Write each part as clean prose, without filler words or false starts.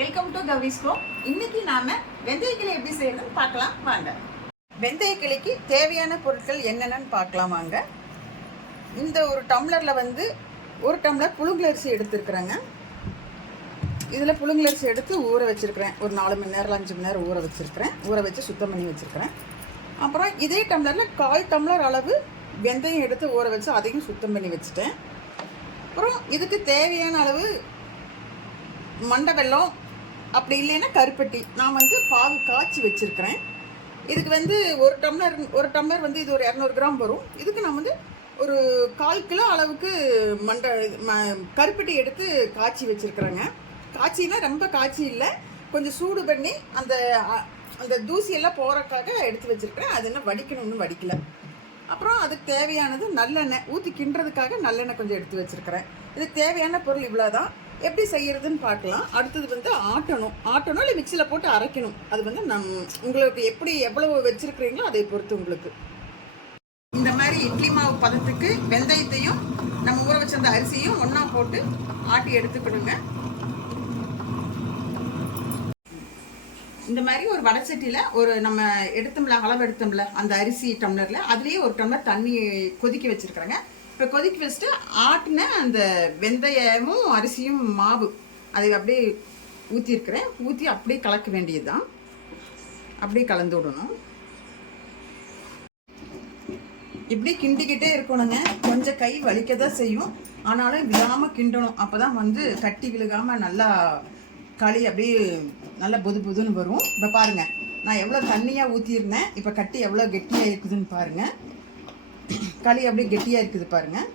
Welcome to Gowri's home. இன்னைக்கு நாம வெந்தயக்கிளி எப்படி செய்யறதுன்னு பார்க்கலாம் வாங்க. வெந்தயக்கிளிக்கு தேவையான பொருட்கள் என்னென்னு பார்க்கலாம் வாங்க. இந்த ஒரு டம்ளர்ல ஒரு டம்ளர் புழுங்கலரிசி எடுத்துருக்குறேங்க. இதில் புழுங்கலரிசி எடுத்து ஊற வச்சுருக்கிறேன். ஒரு 4 மணி நேரம் 5 மணி நேரம் ஊற வச்சுருக்கிறேன். ஊற வச்சு சுத்தம் பண்ணி வச்சுருக்கிறேன். அப்புறம் இதே டம்ளரில் 1/4 டம்ளர் அளவு வெந்தயம் எடுத்து ஊற வச்சு அதையும் சுத்தம் பண்ணி வச்சுட்டேன். அப்புறம் இதுக்கு தேவையான அளவு மண்டை வெல்லம், அப்படி இல்லைன்னா கருப்பட்டி நான் பாகு காய்ச்சி வச்சுருக்கிறேன். இதுக்கு ஒரு டம்ளர் இது ஒரு 200 கிராம் வரும். இதுக்கு நான் ஒரு 1/4 கிலோ அளவுக்கு கருப்பட்டி எடுத்து காய்ச்சி வச்சுருக்குறேங்க. காய்ச்சினா ரொம்ப காய்ச்சி இல்லை, கொஞ்சம் சூடு பண்ணி அந்த தூசியெல்லாம் போகிறக்காக எடுத்து வச்சுருக்கிறேன். அது என்ன வடிக்கணும்னு வடிக்கலை. அப்புறம் அதுக்கு தேவையானது நல்லெண்ணெய் ஊற்றி கிண்டுறதுக்காக நல்லெண்ணெய் கொஞ்சம் எடுத்து வச்சுருக்கிறேன். இதுக்கு தேவையான பொருள் இவ்வளோ தான். எப்படி செய்கிறதுன்னு பார்க்கலாம். அடுத்தது ஆட்டணும் இல்லை மிக்சியில் போட்டு அரைக்கணும். அது உங்களுக்கு எவ்வளவு வச்சுருக்கிறீங்களோ அதை பொறுத்து உங்களுக்கு. இந்த மாதிரி இட்லி மாவு பதத்துக்கு வெந்தயத்தையும் நம்ம ஊற வச்சிருந்த அரிசியும் ஒன்றா போட்டு ஆட்டி எடுத்துக்கணுங்க. இந்த மாதிரி ஒரு வடச்சட்டியில் ஒரு நம்ம அளவு எடுத்தோம்ல அந்த அரிசி டம்ளரில் அதுலேயே ஒரு டம்ளர் தண்ணி கொதிக்க வச்சுருக்குறேங்க. இப்போ கொதிக்க வச்சுட்டு ஆட்டின அந்த வெந்தயமும் அரிசியும் மாவு அதை அப்படியே ஊற்றிருக்கிறேன். ஊற்றி அப்படியே கலக்க வேண்டியது தான். அப்படியே கலந்து விடணும். இப்படி கிண்டிக்கிட்டே இருக்கணுங்க. கொஞ்சம் கை வலிக்க தான் செய்யும், ஆனாலும் விடாமல் கிண்டணும். அப்போ தான் கட்டி விழுகாமல் நல்லா களி அப்படியே நல்லா புதுன்னு வரும். இப்போ பாருங்கள், நான் எவ்வளோ தண்ணியாக ஊற்றிருந்தேன், இப்போ கட்டி எவ்வளோ கெட்டியாக இருக்குதுன்னு பாருங்கள். களி அப்படியே கெட்டியாக இருக்குது பாருங்கள்.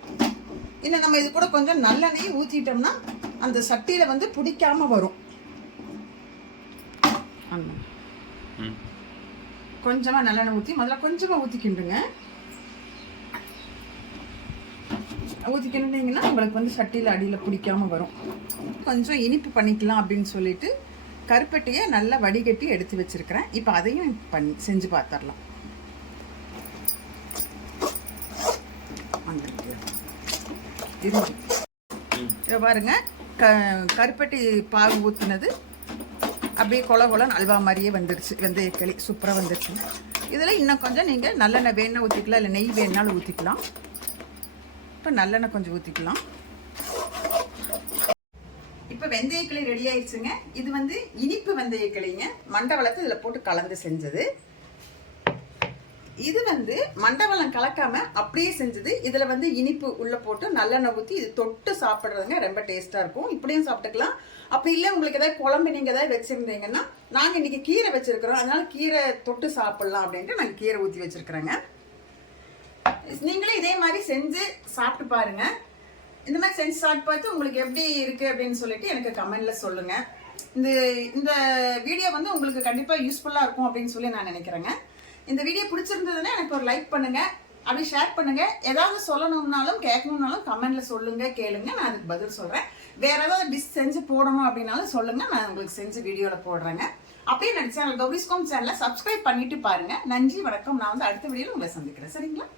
இன்னும் நம்ம இது கூட கொஞ்சம் நல்லெண்ணெய் ஊற்றிட்டோம்னா அந்த சட்டியில் பிடிக்காமல் வரும். கொஞ்சமாக நல்லெண்ணெய் ஊற்றி முதல்ல கொஞ்சமாக ஊற்றிக்கிண்டுங்க. ஊற்றிக்கிட்டீங்கன்னா உங்களுக்கு சட்டியில் அடியில் பிடிக்காமல் வரும். கொஞ்சம் இனிப்பு பண்ணிக்கலாம் அப்படின்னு சொல்லிட்டு கருப்பட்டியை நல்லா வடிகட்டி எடுத்து வச்சுருக்கிறேன். இப்போ அதையும் செஞ்சு பார்த்துடலாம். இதை பாருங்க, கருப்பட்டி பாகு ஊற்றுனது அப்படியே கொலன்னு அல்வா மாதிரியே வந்துடுச்சு. வெந்தயக்களி சூப்பராக வந்துடுச்சு. இதில் இன்னும் கொஞ்சம் நீங்கள் நல்லெண்ணெய் வேணால் ஊற்றிக்கலாம், இல்லை நெய் வேணாலும் ஊற்றிக்கலாம். இப்போ நல்லெண்ணெய் கொஞ்சம் ஊற்றிக்கலாம். இப்போ வெந்தயக்களி ரெடி ஆயிடுச்சுங்க. இது இனிப்பு வெந்தயக்களிங்க. மண்டவளத்தை இதில் போட்டு கலந்து செஞ்சது. இது மண்டவளம் கலக்காம அப்படியே செஞ்சது. இதில் இனிப்பு உள்ள போட்டு நல்லெண்ணெய் ஊற்றி இது தொட்டு சாப்பிட்றதுங்க ரொம்ப டேஸ்ட்டாக இருக்கும். இப்படியும் சாப்பிட்டுக்கலாம். அப்படி இல்லை உங்களுக்கு ஏதாவது குழம்பு நீங்கள் ஏதாவது வச்சுருந்தீங்கன்னா, நாங்கள் இன்றைக்கி கீரை வச்சுருக்கிறோம், அதனால கீரை தொட்டு சாப்பிட்லாம் அப்படின்ட்டு நாங்கள் கீரை ஊற்றி வச்சுருக்குறோங்க. நீங்களே இதே மாதிரி செஞ்சு சாப்பிட்டு பாருங்க. இந்த மாதிரி செஞ்சு சாப்பிட்டு பார்த்து உங்களுக்கு எப்படி இருக்கு அப்படின்னு சொல்லிட்டு எனக்கு கமெண்ட்ல சொல்லுங்க. இந்த வீடியோ உங்களுக்கு கண்டிப்பாக யூஸ்ஃபுல்லாக இருக்கும் அப்படின்னு சொல்லி நான் நினைக்கிறேங்க. இந்த வீடியோ பிடிச்சிருந்ததுன்னா எனக்கு ஒரு லைக் பண்ணுங்க, அப்படி ஷேர் பண்ணுங்க. ஏதாவது சொல்லணும்னாலும் கேட்கணும்னாலும் கமெண்ட்ல சொல்லுங்க, கேளுங்க, நான் அதுக்கு பதில் சொல்றேன். வேற ஏதாவது டிஷ் செஞ்சு போடணும் அப்படின்னாலும் சொல்லுங்க, நான் உங்களுக்கு செஞ்சு வீடியோவில் போடுறேங்க. அப்படியே நம்ம சேனல் கௌரிஸ் ஹோம் சேனலை சப்ஸ்கிரைப் பண்ணிட்டு பாருங்க. நன்றி, வணக்கம். நான் அடுத்த வீடியோவில் உங்களை சந்திக்கிறேன். சரிங்களா?